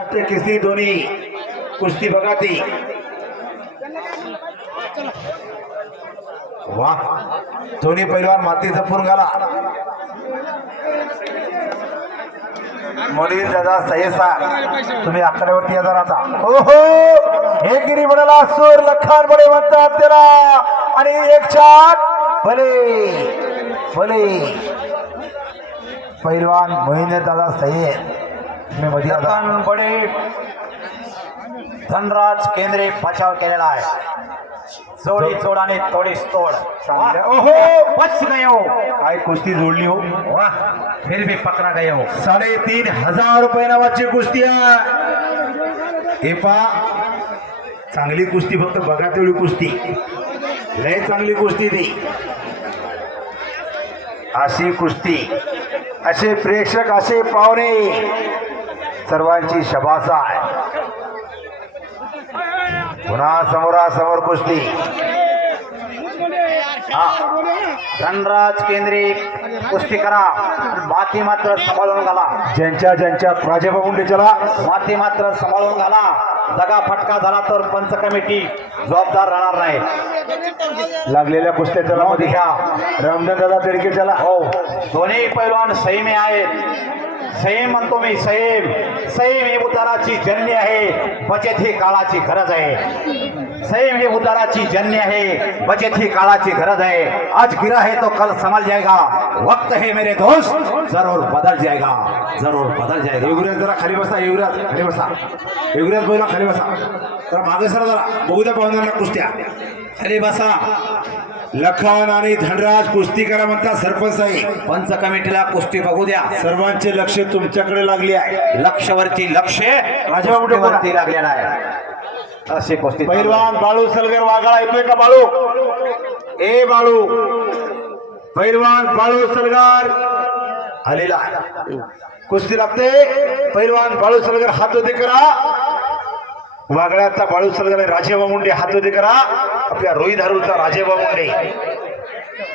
राष्ट्रीय केसरी दोन्ही कुस्ती बघा ती वा दोन्ही पैलवान मातीचा पूर घाला. मुली दादा सहेसा तुम्ही आकड्यावरती येणार आता. हो हो हे गिरी म्हणाला सूर लखान बडे म्हणतात त्याला. आणि एक चार भले भले पैलवान मोहिने दादा सय्यद. बडे धनराज केंद्रे बचाव केलेला आहे. जोडी जोडाने तोडीस तोड. ओहो! बच गए हो काय कुस्ती जोडली हो? वाह! फिर भी पकड़ा गए हो साडेतीन हजार रुपये नावाची कुस्ती आहे. हे पा चांगली कुस्ती फक्त बघा तेवढी कुस्ती. लय चांगली कुस्ती ती. अशी कुस्ती. असे प्रेक्षक असे पाहुणे. सर्वांची शबासा आहे. पुन्हा समोरासमोर कुस्ती. धनराज केंद्रे कुस्ती करा. माती मात्र सांभाळून घाला. ज्यांच्या ज्यांच्या प्राजपा मुंडे चला. माती मात्र सांभाळून घाला. दगा फटका झाला तर पंच कमिटी जबाबदार राहणार नाही. लागलेल्या कुस्त्या मध्ये घ्या रामदान दादा तडके चला. हो. दोन्ही पैलवान संयमी आहेत. संयम म्हणतो मी संयम संयम ही उद्धाराची जन्य आहे. बचत ही काळाची गरज आहे. संयम ही उद्धाराची जन्य आहे. बचत ही काळाची गरज आहे. आज गिरा है तो कल संभल जाएगा वक्त है मेरे दोस्त. जरूर बदल जाएगा जरूर बदल जाएगा युवराज जरा खाली बसा युवराज खाली बसा. युवराज बोला खाली बसा. तर मागे सर जरा. बघू द्या पाहुण्यांना कुस्त्या. खाली बसा. लखन आणि धनराज कुस्ती करा म्हणतात सरपंच साहेब पंच कमिटीला कुस्ती बघू द्या. सर्वांचे लक्ष तुमच्याकडे लागले आहे. लक्षवरती लक्ष बोला. वरती लागलेला आहे. असे कुस्ती पैलवान बाळू सलगर वागाळा येतोय का बाळू? ए बाळू. पैलवान बाळू सलगर. आलेला आहे. कुस्ती लागते. पैलवान बाळू सलगर हात होते करा. वागळ्याचा बाळू सलगर राजेबा मुंडे हात होते करा. आपल्या रोहित हारूचा राजेबा मुंडे.